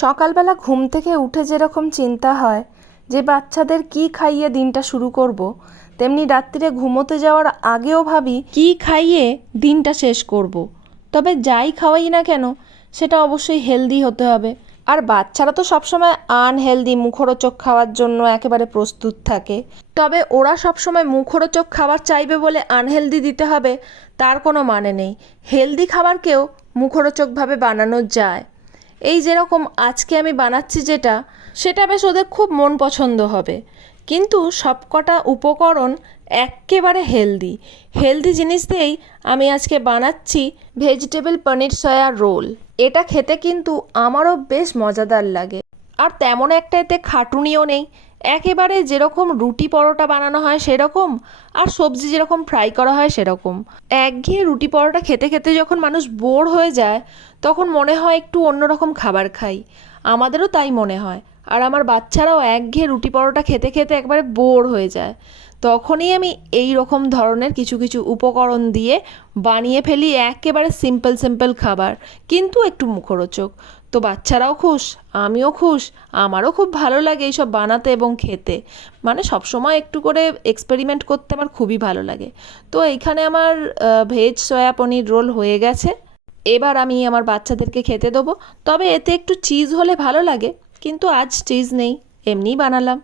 সকালবেলা ঘুম থেকে উঠে যেরকম চিন্তা হয়, যে বাচ্চাদের কি খাইয়ে দিনটা শুরু করব, তেমনি রাত্রিরে ঘুমোতে যাওয়ার আগেও ভাবি কি খাইয়ে দিনটা শেষ করব। তবে যাই খাওয়াই না কেন, সেটা অবশ্যই হেলদি হতে হবে। আর বাচ্চারা তো সবসময় আনহেলদি মুখরোচক খাওয়ার জন্য একেবারে প্রস্তুত থাকে। তবে ওরা সবসময় মুখরোচক খাবার চাইবে বলে আনহেলদি দিতে হবে, তার কোনো মানে নেই। হেলদি খাবারকেও মুখরোচকভাবে বানানো যায়। এই যেরকম আজকে আমি বানাচ্ছি যেটা, সেটা বেশ ওদের খুব মন পছন্দ হবে। কিন্তু সবকটা উপকরণ একেবারে হেলদি। হেলদি জিনিস দিয়েই আমি আজকে বানাচ্ছি ভেজিটেবল পনির সয়া রোল। এটা খেতে কিন্তু আমারও বেশ মজাদার লাগে। আর তেমন একটা এতে খাটুনিও নেই। একেবারে যেরকম রুটি পরোটা বানানো হয় সেরকম, আর সবজি যেরকম ফ্রাই করা হয় সেরকম। একঘেয়ে রুটি পরোটা খেতে খেতে যখন মানুষ বোর হয়ে যায়, তখন মনে হয় একটু অন্যরকম খাবার খাই। আমাদেরও তাই মনে হয়। আর আমার বাচ্চারাও একঘেয়ে রুটি পরোটা খেতে খেতে একবারে বোর হয়ে যায়। তখনই আমি এই রকম ধরনের কিছু কিছু উপকরণ দিয়ে বানিয়ে ফেলি একেবারে সিম্পল সিম্পল খাবার, কিন্তু একটু মুখরোচক। তো বাচ্চারাও খুশ, আমিও খুশ, আমারও খুব ভালো লাগে এইসব বানাতে এবং খেতে। মানে সবসময় একটু করে এক্সপেরিমেন্ট করতে আমার খুবই ভালো লাগে। তো এইখানে আমার ভেজ সয়া পনির রোল হয়ে গেছে। এবার আমি আমার বাচ্চাদেরকে খেতে দেবো। তবে এতে একটু চিজ হলে ভালো লাগে, কিন্তু আজ চিজ নেই, এমনিই বানালাম।